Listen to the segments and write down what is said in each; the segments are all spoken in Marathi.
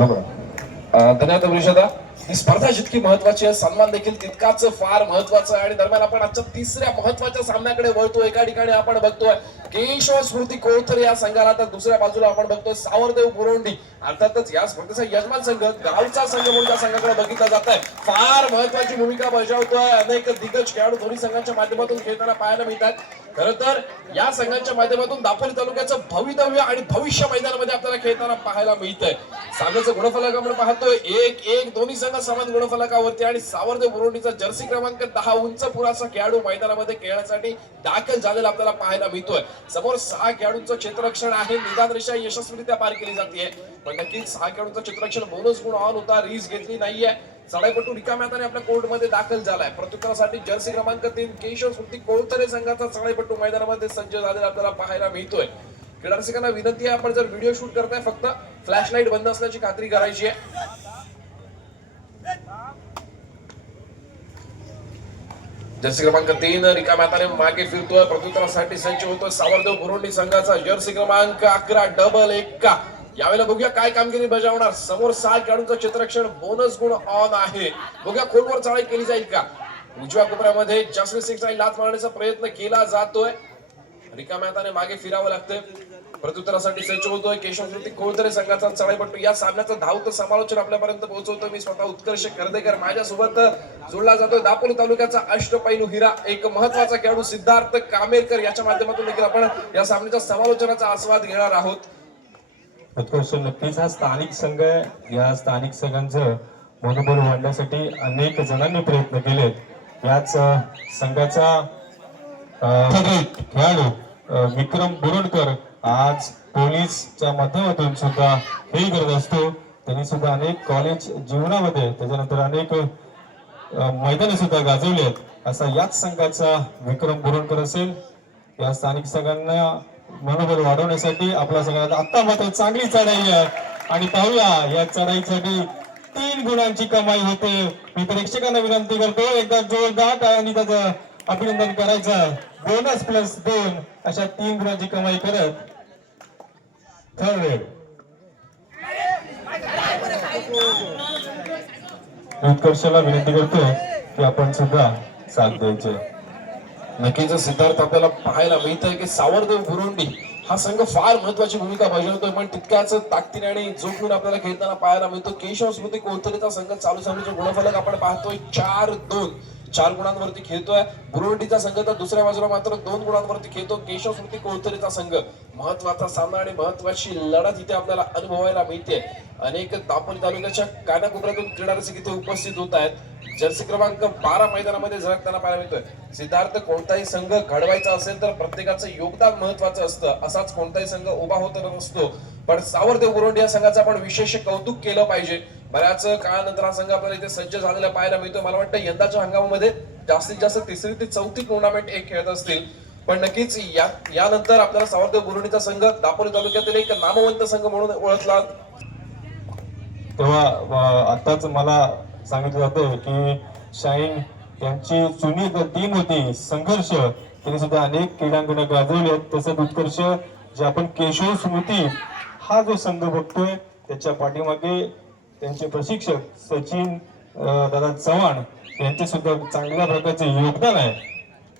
धन्यवाद वृषदा. ही स्पर्धा जितकी महत्वाची आहे, सन्मान देखील तितकाच फार महत्वाचा आहे. आणि दरम्यान आपण आजच्या तिसऱ्या महत्वाच्या सामन्याकडे वळतो. एका ठिकाणी आपण बघतोय केशव स्मृती कोळथरे या संघाला, तर दुसऱ्या बाजूला आपण बघतोय सावरदेव बुरोंडी. अर्थातच या स्पर्धेचा यजमान संघ, गावचा संघ म्हणून त्या संघाकडे बघितला जात आहे. फार महत्वाची भूमिका बजावतोय. अनेक दिग्गज खेळाडू दोन्ही संघांच्या माध्यमातून खेळताना पाहायला मिळतात. खरं तर या संघांच्या माध्यमातून दापोली तालुक्याचं भवितव्य आणि भविष्य मैदानामध्ये आपल्याला खेळताना पाहायला मिळतंय. सामन्याचं गुणफलक आपण पाहतोय 1-1, दोन्ही संघ समान गुणफलकावरती. आणि सावरदेव बुरोंडीचा जर्सी क्रमांक 10 उंच पुराचा खेळाडू मैदानामध्ये खेळण्यासाठी दाखल झालेला आपल्याला पाहायला मिळतोय. समोर 6 खेळाडूंचं क्षेत्ररक्षण आहे. निदान रेषा यशस्वीरित्या पार केली जाते. पण नक्कीच 6 खेळाडूंचं क्षेत्ररक्षण बोनस गुण ऑन होता, रीज घेतली नाहीये. चढाईपटू रिकाम्या हाताने आपल्या कोर्टमध्ये दाखल झालाय. प्रत्युत्तरासाठी जर्सी क्रमांक 3 केशव स्मृती कोळथरे संघाचा चढाईपटू मैदानामध्ये सज्ज झालेला आपल्याला पाहायला मिळतोय. क्रीडा रसिकांना विनंती आहे, आपण जर व्हिडिओ शूट करताय फक्त फ्लॅश लाईट बंद असल्याची खात्री करायची आहे. जर्सी क्रमांक 3 रिकाम्या हाताने मागे फिरतोय. प्रत्युत्तरासाठी सज्ज होतोय सावरदेव बुरोंडी संघाचा जर्सी क्रमांक 11 डबल 1. यावेळेला बघूया काय कामगिरी बजावणार. समोर 6 खेळाडूंचं क्षेत्ररक्षण बोनस गुण ऑन आहे. बघूया खोलवर चढाई केली जाईल का. उजव्या कोपऱ्यामध्ये जसप्रीत सिंगचा लाथ मारण्याचा प्रयत्न केला जातोय. रिकाम्या हाताने मागे फिरावं लागतंय. प्रत्युत्तरासाठी सज्ज होतोय केशव स्मृती कोळथरे संघाचा चढाईपटू. या सामन्याचं धावतं समालोचन आपल्यापर्यंत पोहोचवतोय मी स्वतः उत्कर्ष कर्देकर. माझ्यासोबत जोडला जातोय दापोली तालुक्याचा अष्टपैलू हिरा, एक महत्वाचा खेळाडू सिद्धार्थ कामेरकर. याच्या माध्यमातून देखील आपण या सामन्याच्या समालोचनाचा आस्वाद घेणार आहोत. उत्कर्ष, नक्कीच हा स्थानिक संघ आहे. या स्थानिक संघांचं मनोबल वाढण्यासाठी अनेक जणांनी प्रयत्न केलेत. याच संघाचा खेळाडू विक्रम बुरोंडकर आज पोलीसच्या माध्यमातून सुद्धा हे करत असतो. त्यांनी सुद्धा अनेक कॉलेज जीवनामध्ये, त्याच्यानंतर अनेक मैदाने सुद्धा गाजवली आहेत. असा याच संघाचा विक्रम बुरोंडकर असेल. या स्थानिक संघांना मनोबल वाढवण्यासाठी आपल्या संघाला आता मात्र चांगली चढाई आहे. आणि पाहूया या चढाईसाठी 3 गुणांची कमाई होते. मी प्रेक्षकांना विनंती करतो, एकदा जोरदार टाळ्यांनी त्याचं अभिनंदन करायचं. बोनस प्लस 2 अशा 3 गुणांची कमाई करत थर्ड रेड. उत्कर्षाला विनंती करतो की आपण सुद्धा साथ द्यायचे. नक्कीच सिद्धार्थ, आपल्याला पाहायला मिळतंय की सावरदेव बुरोंडी हा संघ फार महत्वाची भूमिका बजावतोय. पण तितक्याच ताकदीने आणि जोखून आपल्याला खेळताना पाहायला मिळतो. केशव स्मृती कोळथरेचा संघ चालू सामन्याचे गुणफलक आपण पाहतोय 4-2, 4 गुणांवरती खेळतोय. बुरोंडीचा संघ तर दुसऱ्या बाजूला मात्र 2 गुणांवरती खेळतो. केशव स्मृती कोळथरेचा संघ. महत्वाचा सामना आणि महत्वाची लढत इथे आपल्याला अनुभवायला मिळते. अनेक दापोली तालुक्याच्या कानाकोपऱ्यातून क्रीडा रसिक इथे उपस्थित होत आहेत. जर्सी क्रमांक 12 मैदानामध्ये झळकताना पाहायला मिळतोय. सिद्धार्थ, कोणताही संघ घडवायचा असेल तर प्रत्येकाचं योगदान महत्वाचं असतं. असाच कोणताही संघ उभा होत नसतो. पण सावरदेव बुरोंडी या संघाचं आपण विशेष कौतुक केलं पाहिजे. बऱ्याच काळानंतर हा संघ आपल्याला इथे सज्ज झालेला पाहायला मिळतोय. मला वाटतं यंदाच्या हंगामामध्ये जास्तीत जास्त 3री ते 4थी टुर्नामेंट एक खेळत असतील. पण नक्कीच यानंतर आपल्याला सावरदेव बुरोंडीचा संघ दापोली तालुक्यातील एक नामवंत संघ म्हणून ओळखला. तेव्हा आताच मला सांगितलं जातं की शाहीन यांची जुनी टीम होती संघर्ष, त्यांनी सुद्धा अनेक क्रीडांगण गाजवले. तसंच उत्कर्ष, जे आपण केशव स्मृती हा जो संघ बघतोय त्याच्या पाठीमागे त्यांचे प्रशिक्षक सचिन दादा चव्हाण यांचे सुद्धा चांगल्या प्रकारचे योगदान आहे.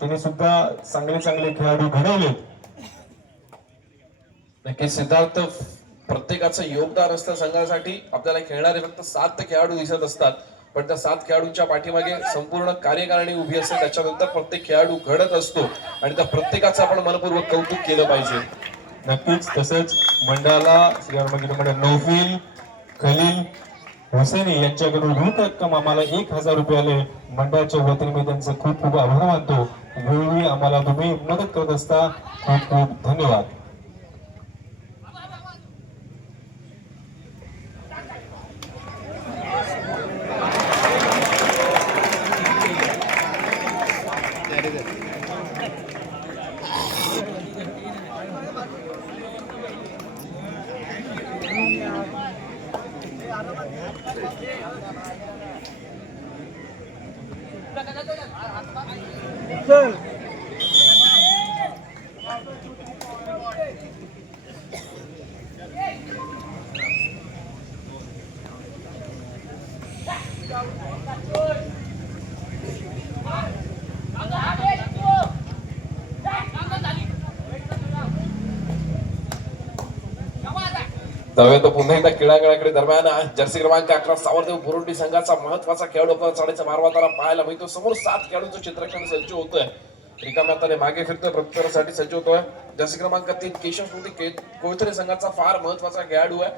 त्यांनी सुद्धा चांगले खेळाडू घडवलेत. नक्कीच सिद्धार्थ, प्रत्येकाचं योगदान असतं संघासाठी. आपल्याला खेळणारे फक्त 7 खेळाडू दिसत असतात, पण त्या 7 खेळाडूंच्या पाठीमागे संपूर्ण कार्यकारिणी उभी असते. त्याच्यानंतर प्रत्येक खेळाडू घडत असतो आणि त्या प्रत्येकाचं आपण मनपूर्वक कौतुक केलं पाहिजे. नक्कीच. तसंच मंडळाला नौफिल खलील हुसेनी यांच्याकडून रोख रक्कम आम्हाला 1000 रुपये आले. मंडळाच्या वतीने मी त्यांचं खूप खूप आभार मानतो. वेळोवेळी आम्हाला तुम्ही मदत करत असता. खूप खूप धन्यवाद. चल जाऊया तर पुन्हा एकदा क्रीडांगणाकडे. दरम्यान जर्सी क्रमांक 11 सावरदेव बुरुंडी संघाचा महत्वाचा खेळाडू आपल्याला चढायचा मारवाताना पाहायला मिळतो. समोर 7 खेळाडूंचं चित्रक्षण सज्ज होतोय. रिकाम्या हाताने मागे फिरतोय, प्रत्युत्तरासाठी सज्ज होतोय. जर्सी क्रमांक 3 केशव स्मृती कोळथरे संघाचा फार महत्वाचा खेळाडू आहे.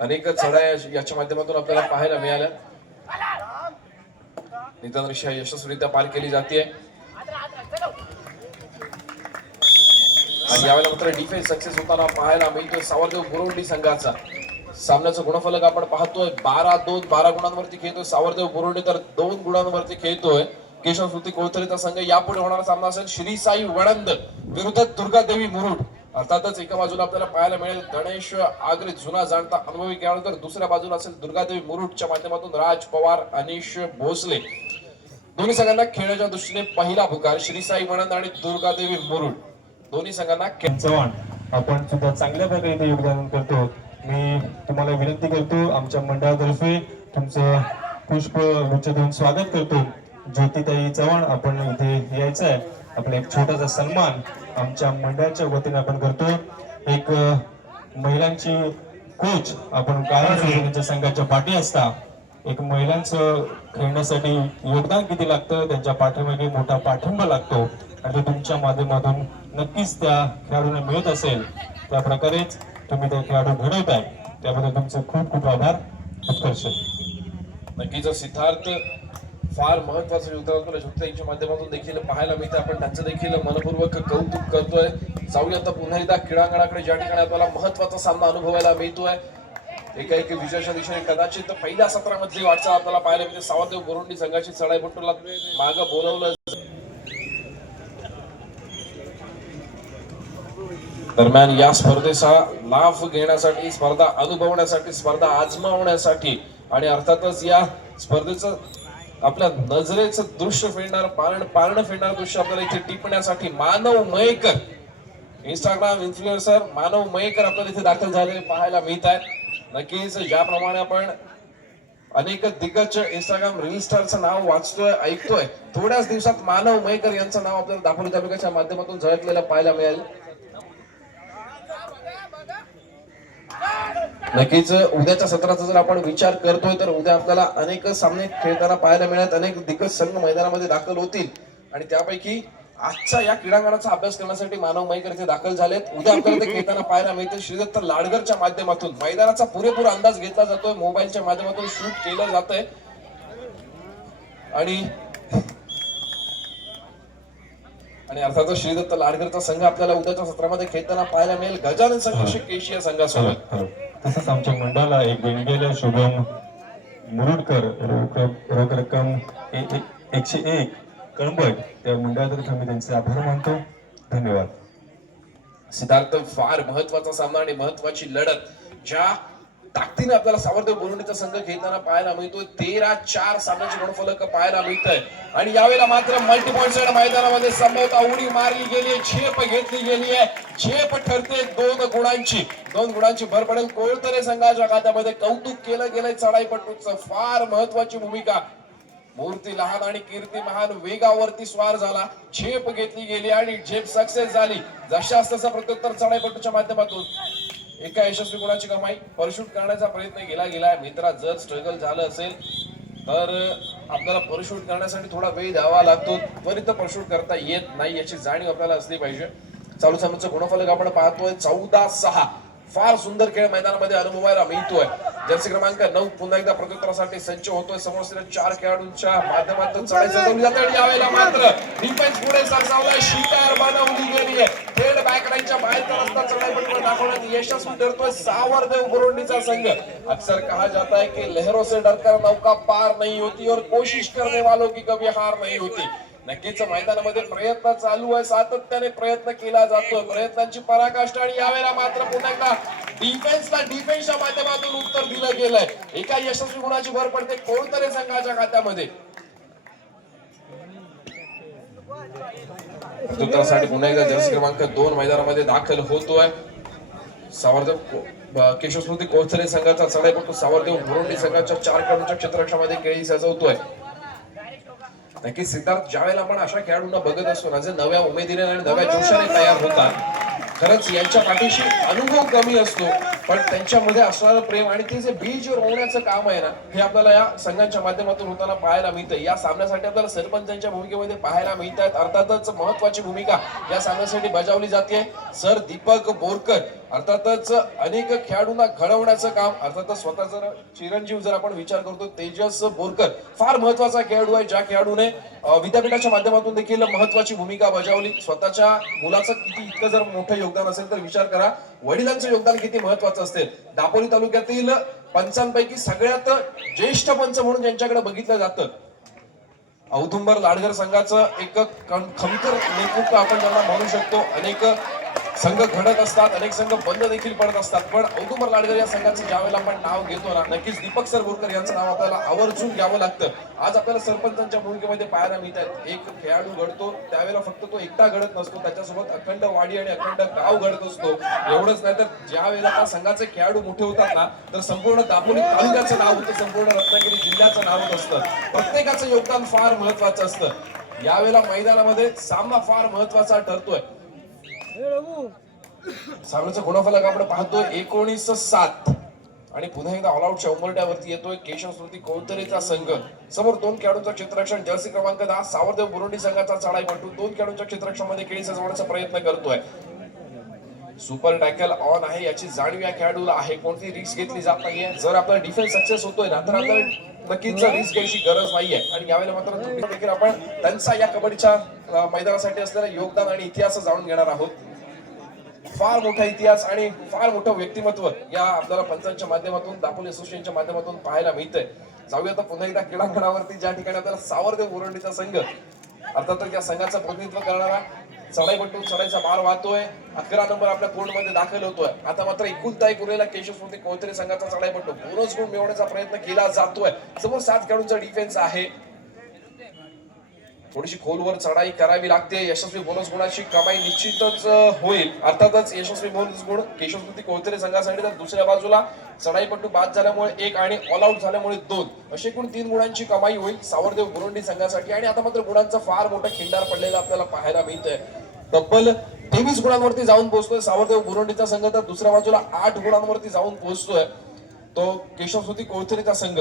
अनेक चढाया याच्या माध्यमातून आपल्याला पाहायला मिळाल्या. निदानरित्या यशस्वीरित्या पार केली जाते. आणि यावेळेला मात्र डिफेन्स सक्सेस होताना पाहायला मिळतोय सावरदेव बुरुंडी संघाचा. सामन्याचा गुणफलक आपण पाहतोय 12-2, 12 गुणांवरती खेळतोय सावरदेव बुरुंडी, तर 2 गुणांवरती खेळतोय केशव स्मृती कोळथरेचा संघ. यापुढे होणारा सामना असेल श्री साई वणंद विरुद्ध दुर्गादेवी मुरुड. अर्थातच एका बाजूला आपल्याला पाहायला मिळेल गणेश आगरे, जुना जाणता अनुभवी खेळाडू, तर दुसऱ्या बाजूला असेल दुर्गादेवी मुरुडच्या माध्यमातून राज पवार, अनिश भोसले. दोन्ही संघांना खेळण्याच्या दृष्टीने पहिला पुकार श्री साई वणंद आणि दुर्गादेवी मुरुड. दोन्ही संघांना चव्हाण आपण सुद्धा चांगल्या प्रकारे इथे योगदान करतो. मी तुम्हाला विनंती करतो, आमच्या मंडळातर्फे तुमचं पुष्प गुच्छ देऊन स्वागत करतो. ज्योतिताई चव्हाण आपण इथे यायचं आहे. आपला एक छोटासा सन्मान आमच्या मंडळाच्या वतीने आपण करतो. एक महिलांची कोच आपण कायम त्यांच्या संघाच्या पाठी असता. एक महिलांचं खेळण्यासाठी योगदान किती लागतं, त्यांच्या पाठीमागे मोठा पाठिंबा लागतो आणि तो तुमच्या माध्यमातून नक्कीच त्या खेळाडूंना मिळत असेल. त्या प्रकारेच तुम्ही ते खेळाडू घडवताय, त्याबद्दल तुमचे खूप खूप आभार. उत्कर्ष. नक्कीच सिद्धार्थ फार महत्वाचं योगदान आपल्याला ज्योतिताईंच्या माध्यमातून देखील पाहायला मिळतं. आपण त्यांचं देखील मनपूर्वक कौतुक करतोय. जाऊया आता पुन्हा एकदा क्रीडांगणाकडे, ज्या ठिकाणी आपल्याला महत्वाचा सामना अनुभवायला मिळतोय. एकाएकी विजयाच्या दिशेने कदाचित पहिल्या सत्रामधली वाटचाल आपल्याला पाहायला मिळते. सावरदेव बुरुंडी संघाची चढाईपटूला मागं बोलवलं. दरम्यान या स्पर्धेचा लाभ घेण्यासाठी, स्पर्धा अनुभवण्यासाठी, स्पर्धा आजमावण्यासाठी आणि अर्थातच या स्पर्धेचं आपल्या नजरेचं दृश्य फेडणार, पारणं फेडणार दृश्य आपल्याला इथे टिपण्यासाठी मानव मयेकर, इंस्टाग्राम इन्फ्लुएन्सर मानव मयेकर आपल्याला इथे दाखल झालेले पाहायला मिळत आहेत. नक्कीच ज्याप्रमाणे आपण अनेक दिग्गज इंस्टाग्राम रील स्टारचं नाव वाचतोय, ऐकतोय, थोड्याच दिवसात मानव मयेकर यांचं नाव आपल्याला दापोली तालुक्याच्या माध्यमातून झळकलेलं पाहायला मिळेल. नक्कीच उद्याच्या सत्राचा जर आपण विचार करतोय तर उद्या आपल्याला अनेक सामने खेळताना पाहायला मिळत. अनेक दिग्गज संघ मैदानामध्ये दाखल होतील आणि त्यापैकी आजच्या या क्रीडांगणाचा अभ्यास करण्यासाठी मानव मयेकर इथे दाखल झालेत. उद्या आपल्याला ते खेळताना पाहायला मिळते. श्रीदत्त लाडगरच्या माध्यमातून मैदानाचा पुरेपूर अंदाज घेतला जातोय, मोबाईलच्या माध्यमातून शूट केलं जातंय आणि अर्थातच श्रीदत्त लाडगरचा संघ आपल्याला उद्याच्या सत्रामध्ये खेळताना पाहायला मिळेल गजानन संघर्ष केशिया संघासोबत. तसंच आमच्या मंडळाला एक देणगीला शुभम मुरुडकर रोख रक्कम 101 कळंबट, त्या मंडळातर्फे आम्ही त्यांचे आभार मानतो. धन्यवाद. सिद्धार्थ फार महत्वाचा सामना आणि महत्वाची लढत ज्या ताकदीने आपल्याला सावरदेव बुरुंडीचा संघ खेळताना पाहायला मिळतोय. 13-4 सामन्याचे गुणफलक पाहायला मिळतंय आणि यावेळेला मात्र मल्टी पॉइंट मैदानामध्ये संभवता उडी मारली गेली, झेप घेतली गेली आहे. झेप ठरते 2 गुणांची भर पडेल. कोळथरे संघाच्या खात्यामध्ये कौतुक केलं गेलंय. चढाईपटूचं फार महत्वाची भूमिका. मूर्ती लहान आणि कीर्ती महान वेगावरती स्वार झाला, झेप घेतली गेली आणि झेप सक्सेस झाली. जशास तसा प्रत्युत्तर चढाईपटूच्या माध्यमातून एका यशस्वी गुणाची कमाई. परशूट करण्याचा प्रयत्न केला गेलाय. मित्रा, जर स्ट्रगल झालं असेल तर आपल्याला परशूट करण्यासाठी थोडा वेळ द्यावा लागतो. त्वरित परशूट करता येत नाही याची जाणीव आपल्याला असली पाहिजे. चालू सामन्याचं गुणफलक आपण पाहतोय 14-6. फार सुंदर खेळ मैदानामध्ये अनुभवायला मिळतोय. जर्सी क्रमांक 9 पुन्हा एकदा प्रत्युत्तरासाठी सज्ज होतोय. समोर 4 खेळाडूंच्या माध्यमातून चढाई सजवली जाते आणि यावेळेला मात्र डिफेन्स पुढे सरसावलाय. शिकार बनवली गेली आहे. थेट बॅकलाईनच्या बाहेरचा रस्ता चढाईपटूवर दाखवण्यात यशस्वी ठरतोय सावरदेव बुरुंडीचा संघ. अक्सर कहा जाता है कि लहरों से डरकर नौका पार नहीं होती और कोशिश करने वालों की कभी हार नहीं होती. नक्कीच मैदानामध्ये प्रयत्न चालू आहे, सातत्याने प्रयत्न केला जातोय, प्रयत्नांची पराकाष्ठा आणि यावेळेला मात्र पुन्हा एकदा डिफेन्सच्या माध्यमातून उत्तर दिलं गेलंय. एका यशस्वी गुणाची भर पडते कोळथरे संघाच्या खात्यामध्ये. प्रत्युत्तरासाठी पुन्हा एकदा जर्सी क्रमांक 2 मैदानामध्ये दाखल होतोय. सावरदेव केशव स्मृती कोळथरे संघाचा चढाईपटू सावरदेव बुरुंडी संघाच्या 4 खेळाडूंच्या क्षेत्ररक्षामध्ये खेळी सजवतोय. नक्कीच सिद्धार्थ, ज्यावेळेला आपण अशा खेळाडूंना बघत असतो ना, जे नव्या उमेदीने आणि नव्या जोशाने तयार होतात, खरंच यांच्या पाठीशी अनुभव कमी असतो पण त्यांच्यामध्ये असणारं प्रेम आणि ते जे बीज रोवण्याचं काम आहे ना, हे आपल्याला या संघांच्या माध्यमातून होताना पाहायला मिळतं. या सामन्यासाठी आपल्याला सरपंचांच्या भूमिकेमध्ये पाहायला मिळत आहेत. अर्थातच महत्वाची भूमिका या सामन्यासाठी बजावली जाते. सर दीपक बोरकर अर्थातच अनेक खेळाडूंना घडवण्याचं काम, अर्थातच स्वतः जर चिरंजीव जर आपण विचार करतो, तेजस बोरकर फार महत्वाचा खेळाडू आहे, ज्या खेळाडूने विद्यापीठाच्या माध्यमातून देखील महत्वाची भूमिका बजावली. स्वतःच्या मुलाचं किती इतकं जर मोठं योगदान असेल तर विचार करा वडिलांचं योगदान किती महत्वाचं असेल. दापोली तालुक्यातील पंचांपैकी सगळ्यात ज्येष्ठ पंच म्हणून ज्यांच्याकडे बघितलं जातं, औदुंबर लाडघर संघाचं एक खमकर नेतृत्व आपण त्यांना म्हणू शकतो. अनेक संघ घडत असतात, अनेक संघ बंद देखील पडत असतात, पण औदुंबर लाडघर या संघाचं ज्यावेळेला आपण नाव घेतो ना, नक्कीच दीपक सर बोरकर यांचं नाव आपल्याला आवर्जून घ्यावं लागतं. आज आपल्याला सरपंचांच्या भूमिकेमध्ये पाहायला मिळतात एक खेळाडू घडतो, त्यावेळेला फक्त तो एकटा घडत नसतो, त्याच्यासोबत अखंड वाडी आणि अखंड गाव घडत असतो. एवढंच नाही तर ज्या वेळेला त्या संघाचे खेळाडू मोठे होतात ना, तर संपूर्ण दापोली तालुक्याचं नाव होतं, संपूर्ण रत्नागिरी जिल्ह्याचं नाव होत असतं. प्रत्येकाचं योगदान फार महत्वाचं असतं. यावेळेला मैदानामध्ये सामना फार महत्वाचा ठरतोय. सामन्याचा गुणफलक आपण पाहतोय 19-7 आणि पुन्हा एकदा ऑल आउटच्या उंबरठ्यावरती येतोय केशव स्मृती कोळतरेचा संघ. समोर दोन खेळाडूंचा क्षेत्ररक्षण जर्सी क्रमांक 10 सावरदेव बुरुंडी संघाचा चढाईपटू दोन खेळाडूंच्या क्षेत्ररक्षणामध्ये केळी सजवण्याचा प्रयत्न करतोय. सुपर टॅकल ऑन आहे याची जाणीव या खेळाडूला आहे. कोणती रिस्क घेतली जात नाहीये. जर आपला डिफेन्स सक्सेस होतोय ना, तर आपल्याला नक्कीच रिस्क घ्यायची गरज नाहीये. आणि यावेळेला मात्र देखील आपण त्यांचा या कबड्डीच्या मैदानासाठी असलेला योगदान आणि इतिहास जाणून घेणार आहोत. फार मोठा इतिहास आणि फार मोठं व्यक्तिमत्व या आपल्याला पंचांच्या माध्यमातून दापोली असोसिएशनच्या माध्यमातून पाहायला मिळतंय. जाऊया आता पुन्हा एकदा क्रीडांगणावरती, ज्या ठिकाणी आपल्याला सावरदेव बुरुंडीचा संघ अर्थातच या संघाचं प्रतिनिधित्व करणारा चढाईपटू चढाईचा मार वाहतोय. 11 नंबर आपल्या कोर्टमध्ये दाखल होतोय. आता मात्र एकुलता एक उरलेला केशव स्मृती कोळतरे संघाचा चढाईपटू बोनस गुण मिळवण्याचा प्रयत्न केला जातोय. समोर 7 खेळाडूंचा डिफेन्स आहे. थोडीशी खोलवर चढाई करावी लागते. यशस्वी बोनस गुणाची कमाई निश्चितच होईल. अर्थातच यशस्वी बोनस गुण केशव स्मृती कोळतरे संघासाठी, तर दुसऱ्या बाजूला चढाईपटू बाद झाल्यामुळे 1 आणि ऑल आउट झाल्यामुळे 2 अशी एकूण 3 गुणांची कमाई होईल सावरदेव बुरुंडी संघासाठी. आणि आता मात्र गुणांचा फार मोठा खिंडार पडलेला आपल्याला पाहायला मिळतंय. तब्बल 23 गुणांवरती जाऊन पोहोचतोय सावरदेव बुरुंडीचा संघ, तर दुसऱ्या बाजूला 8 गुणांवरती जाऊन पोहोचतोय तो केशव स्मृती कोळतरेचा संघ.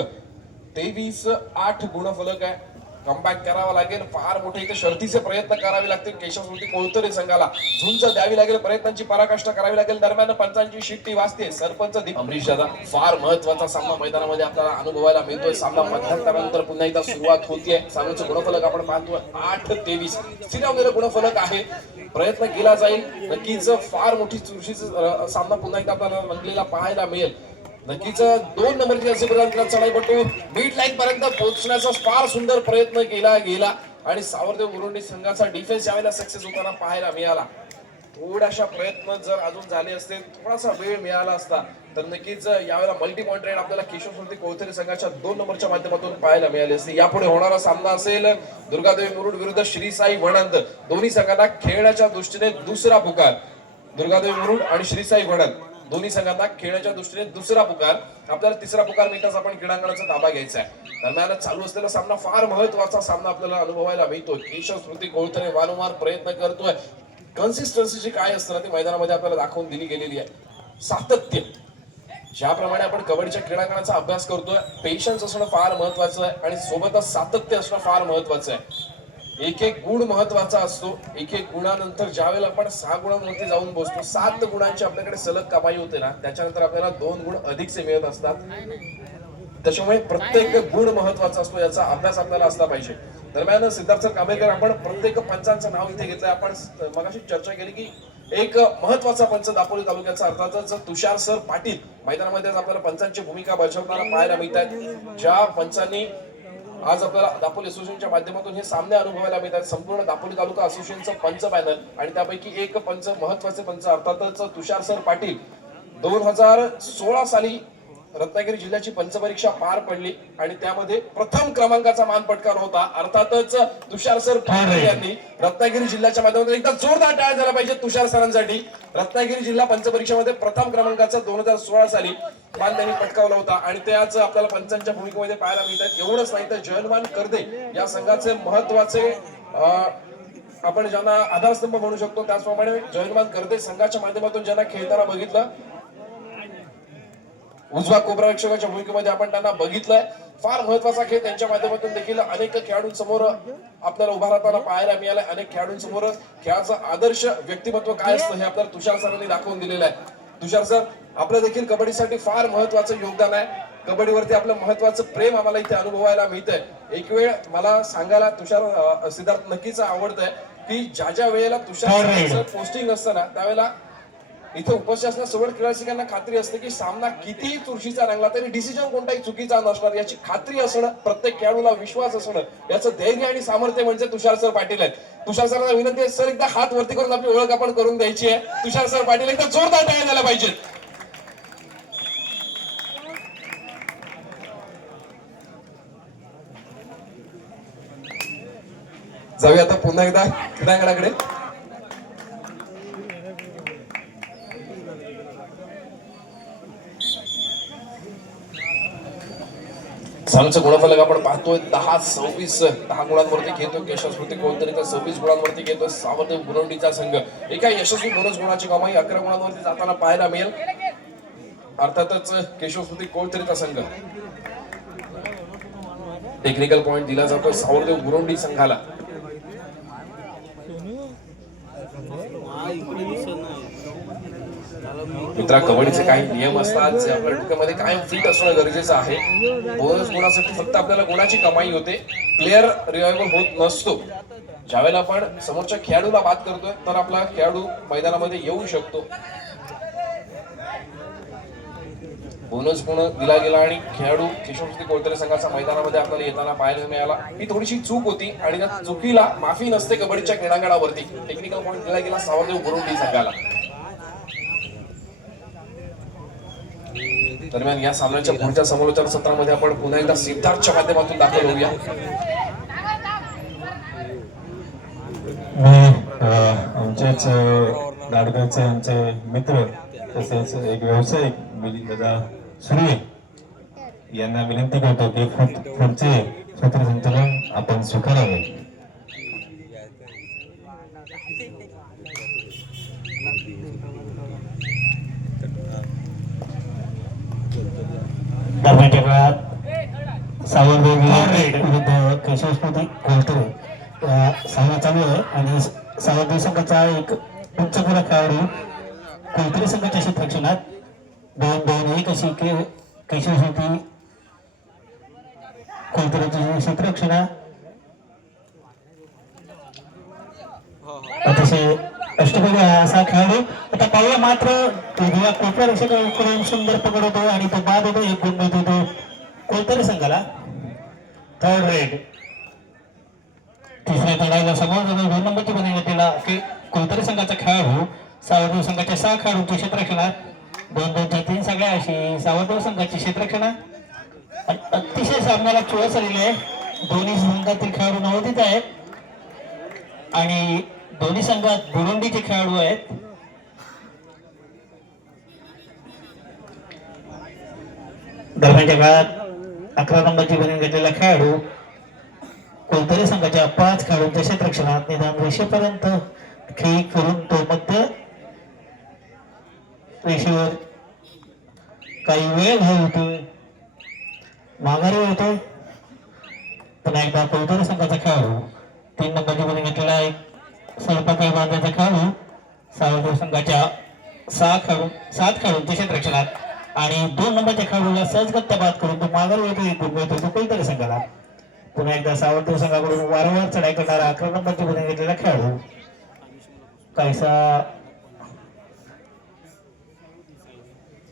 23-8 गुणफलक आहे. कमबॅक करावा लागेल. फार मोठे इथे शर्थीचे प्रयत्न करावे लागतील केशव स्मृती कोळतरे संघाला. झुंज द्यावी लागेल, प्रयत्नांची पराकाष्ठा करावी लागेल. दरम्यान पंचांची शिट्टी वाजते. सरपंच अमरीश दादा, फार महत्वाचा सामना मैदानामध्ये आपल्याला अनुभवायला मिळतोय. सामना मध्यंतरानंतर पुन्हा एकदा सुरुवात होतीये. सामन्याचं गुणफलक आपण पाहतोय 8-23 स्थिरावलेलं गुणफलक आहे. प्रयत्न केला जाईल. नक्कीच फार मोठी चुरशीचा सामना पुन्हा एकदा आपल्याला रंगलेला पाहायला मिळेल. नक्कीच 2 नंबरची असे चढाईपटू मिड लाईन पर्यंत पोहोचण्याचा फार सुंदर प्रयत्न केला गेला आणि सावरदेव बुरुंडी संघाचा डिफेन्स यावेळेला सक्सेस होताना पाहायला मिळाला. थोड्याशा प्रयत्न जर अजून झाले असते, थोडासा वेळ मिळाला असता, तर नक्कीच यावेळेला मल्टी पॉइंट रेड आपल्याला केशव स्मृती कोळतरे संघाच्या 2 नंबरच्या माध्यमातून पाहायला मिळाले असते. यापुढे होणारा सामना असेल दुर्गादेवी मुरुड विरुद्ध श्री साई वणंद. दोन्ही संघांना खेळण्याच्या दृष्टीने दुसरा पुकार. दुर्गादेवी मुरुड आणि श्री साई वणंद दोन्ही संघांना खेळण्याच्या दृष्टीने दुसरा पुकार. आपल्याला तिसरा पुकार मिळताच आपण क्रीडांगणाचा ताबा घ्यायचा आहे. दरम्यान चालू असलेला सामना फार महत्वाचा सामना आपल्याला अनुभवायला मिळतो. केशव स्मृती कोळतरे वारंवार प्रयत्न करतोय. कन्सिस्टन्सी काय असतं ना, ती मैदानामध्ये आपल्याला दाखवून दिली गेलेली आहे. सातत्य, ज्याप्रमाणे आपण कबड्डीच्या क्रीडांगणाचा अभ्यास करतोय, पेशन्स असणं फार महत्वाचं आहे आणि सोबतच सातत्य असणं फार महत्वाचं आहे. एक एक गुण महत्वाचा असतो. एक एक गुणानंतर ज्यावेळेला आपण 6 गुणांवरती जाऊन पोहोचतो, 7 गुणांची आपल्याकडे सलग कमाई होते ना, त्याच्यानंतर आपल्याला 2 गुण अधिकचे मिळत असतात. त्याच्यामुळे प्रत्येक गुण महत्वाचा असतो, याचा अभ्यास आपल्याला असला पाहिजे. दरम्यान सिद्धार्थ सर कांबेकर, आपण प्रत्येक पंचांचं नाव इथे घेतलंय. आपण मगाशी चर्चा केली की एक महत्वाचा पंच दापोली तालुक्याचा अर्थातच तुषार सर पाटील मैदानामध्ये आपल्याला पंचांची भूमिका बजावताना पाहायला मिळत आहेत. ज्या पंचांनी आज आपल्याला दापोली असोसिएशनच्या माध्यमातून हे सामने अनुभवायला मिळतात. संपूर्ण दापोली तालुका असोसिएशनचं पंच पॅनल आणि त्यापैकी एक पंच, महत्वाचे पंच अर्थातच तुषार सर पाटील. 2016 साली रत्नागिरी जिल्ह्याची पंचपरीक्षा पार पडली आणि त्यामध्ये प्रथम क्रमांकाचा मान पटकावला होता. अर्थातच तुषार सर पाटील यांनी रत्नागिरी जिल्ह्याच्या माध्यमातून एकदा जोरदार टाळ्या झाला पाहिजे तुषार सरांसाठी. रत्नागिरी जिल्हा पंचपरीक्षेमध्ये प्रथम क्रमांकाचा 2016 साली मान त्यांनी पटकावला होता आणि ते आज आपल्याला पंचांच्या भूमिकेमध्ये पाहायला मिळतात. एवढंच नाही तर जयनवान कर्दे या संघाचे महत्वाचे आपण ज्यांना आधारस्तंभ म्हणू शकतो, त्याचप्रमाणे जयनवान कर्दे संघाच्या माध्यमातून ज्यांना खेळताना बघितलं, उजवा कोपरारक्षकाच्या भूमिकेमध्ये आपण त्यांना बघितलंय. फार महत्वाचा खेळ त्यांच्या माध्यमातून देखील अनेक खेळाडूंसमोर आपल्याला उभा राहताना पाहायला मिळालाय. अनेक खेळाडूंसमोर खेळाचं आदर्श व्यक्तिमत्व काय असतं हे आपल्याला तुषार सरांनी दाखवून दिलेलं आहे. तुषार सर, आपलं देखील कबड्डीसाठी फार महत्वाचं योगदान आहे. कबड्डीवरती आपलं महत्वाचं प्रेम आम्हाला इथे अनुभवायला मिळतंय. एक वेळ मला सांगायला तुषार सिद्धार्थ नक्कीच आवडतंय की ज्या वेळेला तुषार पोस्टिंग असतं ना त्यावेळेला इथे उपस्थित असणाऱ्या सर्व क्रीडारसिकांना खात्री असते की सामना कितीही चुरशीचा रंगला तरी डिसिजन कोणताही चुकीचा नसणार याची खात्री असणं, प्रत्येक खेळाडूला विश्वास असणं, याचं धैर्य आणि सामर्थ्य म्हणजे तुषार सर पाटील आहेत. तुषार सरांना विनंती आहे सर, एकदा हात वरती करून आपली ओळख आपण करून द्यायची आहे. तुषार सर पाटील, एकदा जोरदार टाळ्या झाल्या पाहिजेत. जाऊया आता पुन्हा एकदा क्रीडांगणाकडे. सामन्याचं गुणफलक आपण पाहतोय 10-26. 10 गुणांवरती घेतोय केशव स्मृती कोणतरी, तर 26 गुणांवरती घेतोय सावरदेव गुरवंडीचा संघ. एका यशस्वी बोनस गुणाची कमाई 11 गुणांवरती जाताना पाहायला मिळेल. अर्थातच केशव स्मृती कोणतरीचा संघ. टेक्निकल पॉइंट दिला जातोय सावरदेव गुरवंडी संघाला. मित्रा, कबड्डीचे काही नियम असतात जे आपल्या डोक्यामध्ये कायम फिट असणं गरजेचं आहे. बोनस गुणासाठी फक्त आपल्याला गुणाची कमाई होते, प्लेअर रिवायवल होत नसतो. ज्यावेळेला आपण समोरच्या खेळाडूला बाद करतोय तर आपला खेळाडू मैदानामध्ये येऊ शकतो. बोनस गुण दिला गेला आणि खेळाडू केशव स्मृती कोळतरे संघाचा मैदानामध्ये आपल्याला येताना पाहायला मिळाला. ही थोडीशी चूक होती आणि त्या चुकीला माफी नसते कबड्डीच्या क्रीडांगणावरती. टेक्निकल पॉइंट दिला गेला सावरदेव गुरवंडी संघाला. दरम्यान या सामन्याच्या पुढच्या समालोचन सत्रामध्ये आपण पुन्हा एकदा सिद्धार्थच्या माध्यमातून दाखल होऊया. मी आमचेच लाडकाचे आमचे मित्र तसेच एक व्यावसायिक मिलिंद दादा सुर्वे यांना विनंती करतो की पुढचे सूत्रसंचालन आपण स्वीकारावे. दरम्यानच्या काळात सावरदेव विरुद्ध केशव स्मृती कोळतरे सामना चालू आहे आणि सावरदेव संघाचा एक उच्च गुण खेळाडू कोळतरे संघाच्या क्षेत्ररक्षणात 2-2-1 अशी केशव स्मृती कोळतरेची क्षेत्ररक्षणा अतिशय अष्टपैलू असा खेळाडू. आता पाहूया मात्र कोपरा रक्षकाकडून सुंदर पकड होतो आणि तो बाद होतो. एक गुण मिळतो तो कोळतरे संघाला. थर्ड रेड तिसऱ्या तडाईला समोर जातो. 2 नंबरची बदली त्याला कोळतरे संघाचा खेळाडू सावरदेव संघाच्या 6 खेळाडूंच्या क्षेत्ररक्षणात 2-2च्या 3 सगळ्या अशी सावरदेव संघाची क्षेत्ररक्षणा. अतिशय सामन्याला चोळस आलेली आहे. दोन्ही संघातील खेळाडू नवोदित आहेत आणि दोन्ही संघात बुरुंडीचे खेळाडू आहेत. दरम्यानच्या काळात 11 नंबरची बनी घेतलेला खेळाडू कोळतरे संघाच्या 5 खेळाडूंच्या क्षेत्ररक्षणात निदान रेषेपर्यंत खेळी करून तो मध्य रेषेवर काही वेळ घालवतोय, माघारी होतोय. पुन्हा एकदा कोळतरे संघाचा खेळाडू 3 नंबरची बनी घेतलेला एक स्वल्पकाळ बांधायचा खेळाडू सावरदेव संघाच्या 7 खेळाडूंच्या क्षेत्ररक्षणात आणि 2 नंबरच्या खेळाडूला सहजगत्या बाद करून तो माघारी होतो. एक गुण मिळतो तो कोळतरे संघाला. पुन्हा एकदा सावरदेव संघाकडून वारंवार चढाई करणारा 11 नंबरची बनी घेतलेला खेळाडू काहीसा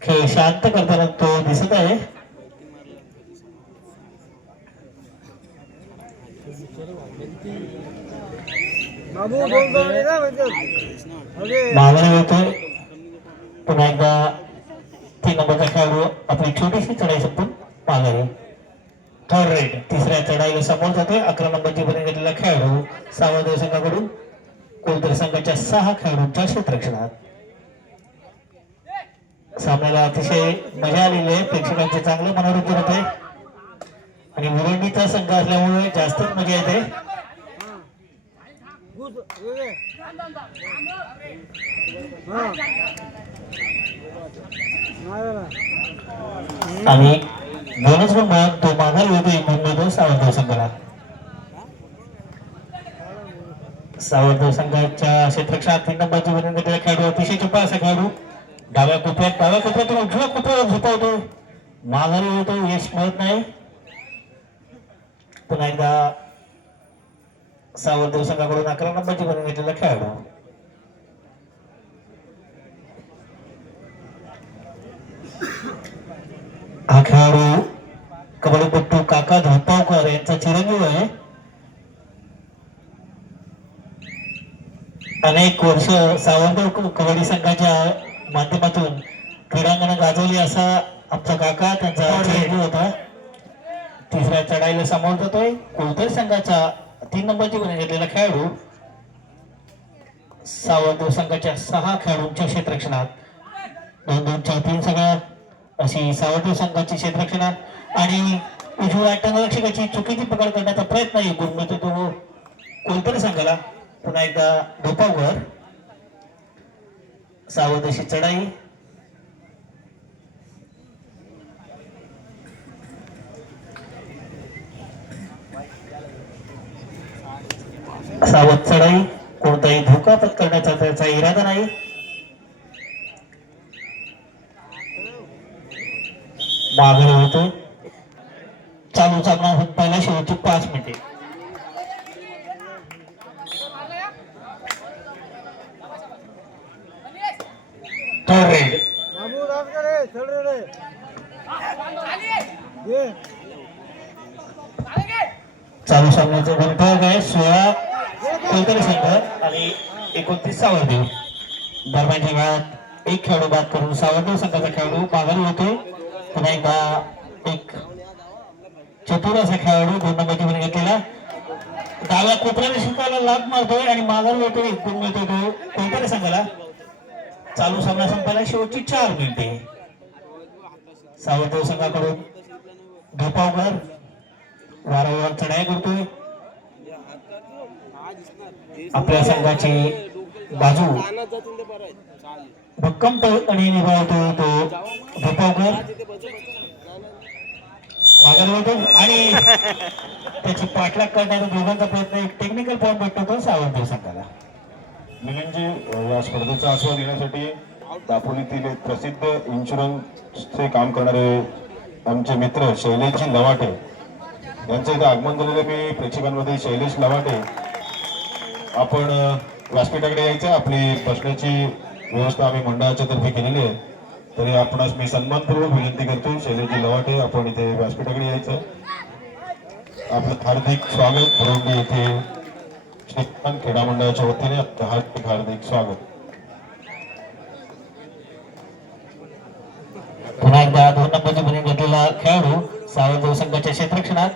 खेळ शांत करताना तो दिसत आहे. माघारी होतोय. पुन्हा एकदा 3 नंबरचा खेळाडू आपली छोटीशी चढाई संपून माघारी. थर्ड रेड तिसऱ्या चढाईला समोर जातोय. 11 नंबरची बनी घेतलेला खेळाडू सावरदेव संघाकडून कोळतरे संघाच्या 6 खेळाडूंच्या क्षेत्ररक्षणात. सामन्याला अतिशय मजा आलेली आहे. प्रेक्षकांचे चांगले मनोरंजन होते आणि बुरुंडीचा संघ असल्यामुळे जास्तच मजा येते. आणि बोनस पण मिळून तो माघार होतो मुंबई सावरदेव संघाला. सावरदेव संघाच्या क्षेत्ररक्षणात 3 नंबरची विनंती केलेला खेळाडू अतिशय चुपा असा खेळाडू डाव्या कोपऱ्यातून उजव्या कोपऱ्यावर झोपावतो, माघारी होतो, यश मिळत नाही. पुन्हा एकदा सावरदेव संघाकडून 11 नंबरची विनंती घेतलेला खेळाडू. हा खेळाडू कबड्डीपट्टू काका धोपावकर यांचा चिरंजीव आहे. अनेक वर्ष सावरदेव कबड्डी संघाच्या माध्यमातून क्रीडांगण गाजवली असा आमचा काका त्यांचा चिरंजीव होता. तिसऱ्या चढाईला सामोर जातोय कोलतर संघाचा 3 नंबरची गुण घेतलेला खेळाडू. सावरदेव संघाच्या 6 खेळाडूंच्या क्षेत्ररक्षणात 2-2-4-3 सगळ्या अशी सावरदेव संघाची क्षेत्ररक्षणात आणि उजव्या टर्नरक्षकाची चुकीची पकड करण्याचा प्रयत्न आहे. गुण मिळतो तो कोलतर संघाला. पुन्हा एकदा ढोपावर सावरदेशी चढाई. सावध चढाई, कोणताही धोका पत्करण्याचा त्याचा इरादा नाही. माघारी होतो. चालू सामना पहिला शेवटची 5 मिनिटे. रेड चालू सामन्याचं गुणफलक आहे 16 कोलतरी संघ आणि 29 सावरदेव. दरम्यानच्या काळात एक खेळाडू बाद करून सावरदेव संघाचा खेळाडू माघारी होतो. पुन्हा एकदा एक चतुर असा खेळाडू 2 नंबरची गुण घेतलेला डाव्या कोपऱ्याने शिकायला लाभ मारतोय आणि माघारी होतो. एक गुण मिळतो तो कोलतरी संघाला. चालू सामना संपायला शेवटची 4 मिनिटे. सावरदेव संघाकडून ढोपावकर वारंवार चढाई करतोय. आपल्या संघाची बाजू भक्कमपणे निभावतो तो ढोपावकर. माघारी होतो आणि त्याची पाठलाग करण्याचा दोघांचा प्रयत्न. एक टेक्निकल पॉईंट भेटतो तो सावरदेव संघाला. मिलिंदजी, या स्पर्धेचा आस्वाद घेण्यासाठी दापोलीतील एक प्रसिद्ध इन्शुरन्सचे काम करणारे आमचे मित्र शैलेशजी लवाटे यांचं इथं आगमन झालेलं मी प्रेक्षकांमध्ये. शैलेश लवाटे, आपण व्यासपीठाकडे यायचं. आपली बसण्याची व्यवस्था आम्ही मंडळाच्या तर्फे केलेली आहे, तरी आपणास मी सन्मानपूर्वक विनंती करतो. शैलेशजी लवाटे, आपण इथे व्यासपीठाकडे यायचं. आपलं हार्दिक स्वागत. भरोंडी येथे क्रीडा मंडळाच्या वतीने हार्दिक स्वागत. पुन्हा एकदा 2 नंबरची गुण घेतलेला खेळाडू सावरदेव संघाच्या क्षेत्ररक्षणात.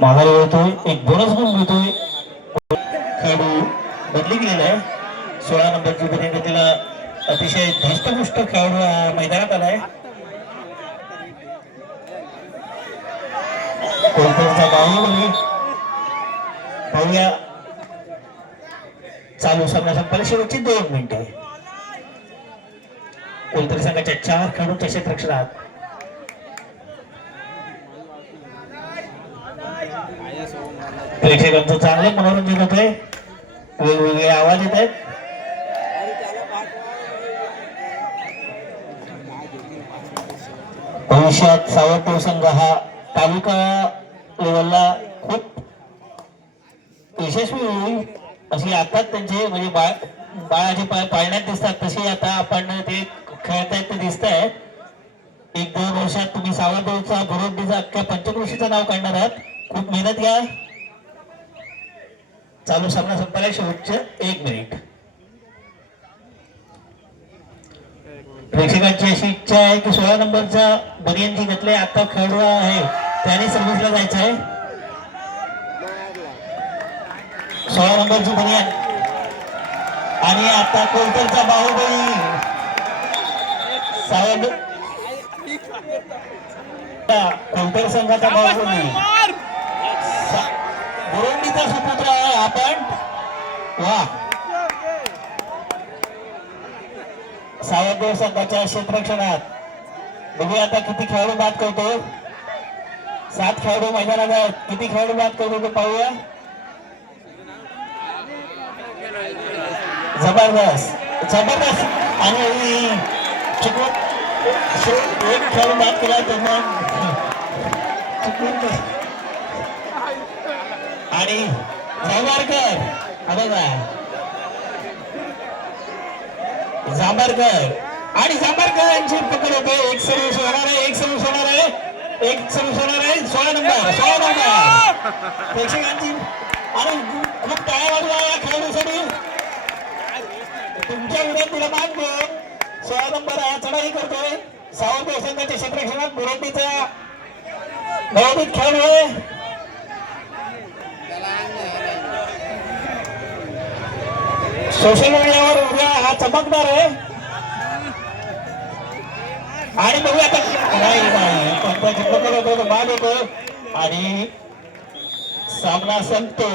माघारी होतोय. एक बोनस गुण मिळतोय. खेळाडू बदली केलेला आहे. 16 नंबरची गुण घेतलेला अतिशय धष्टपुष्ट खेळाडू मैदानात आलाय. कोलतरचा बाहुबली पाहूया. चालू सामना संपायला शेवटची 2 मिनिटे. कोलतरी संघाच्या 4 खेळाडूंच्या क्षेत्ररक्षणात. प्रेक्षकांचं चांगलं मनोरंजन होत आहे. वेगवेगळे आवाज येत आहेत. भविष्यात सावरदेव संघ हा तालुका लेवलला खूप यशस्वी होईल अशी आता त्यांचे म्हणजे बाळाचे पाय पाळण्यात दिसतात तसे आता आपण ते खेळतायत ते दिसत आहेत. 1-2 वर्षात तुम्ही सावरदेवचा भरोंडीचा अख्ख्या पंचक्रोशीचं नाव काढणार आहात. खूप मेहनत घ्या. चालू सामना संपायला शेवटचं 1 मिनिट. प्रेक्षकांची अशी इच्छा आहे की 16 नंबरचा बनियन जी घेतले आता खेळाडू आहे त्याने सर्व्हिसला जायचं आहे. 16 नंबरची बनियन आणि आता कोलतरचा बाहुबली कोलतर संघाचा बाहुबली आपण वा सावरदेव संघाच्या क्षेत्ररक्षणात बघूया आता किती खेळाडू बाद करतो. 7 खेळाडू मैदानात आहेत. किती खेळाडू बाद करतो ते पाहूया. जबरदस्त जबरदस्त आणि चुकून एक खेळाडू बाद केला तेव्हा चुकून आणि जांभरकर जांभरकर आणि जांभरकर यांची पकड होते. एक सर्व्हिस होणार आहे, एक सर्व्हिस होणार आहे, एक सर्व्हिस होणार आहे. 16 नंबर प्रेक्षकांची आणि खूप टाळ्या वाजवा या खेळाडूसाठी. तुमच्या व्हिडिओ तुला मानतो 16 नंबर हा चढाई करतोय. सावरदेव संघाच्या क्षेत्ररक्षणात मुरंबीचा नवोदित खेळाडू आहे. सोशल मीडियावर उद्या हा चमकणार आहे आणि बघूया आता नाही बाद होतो आणि सामना संपतो.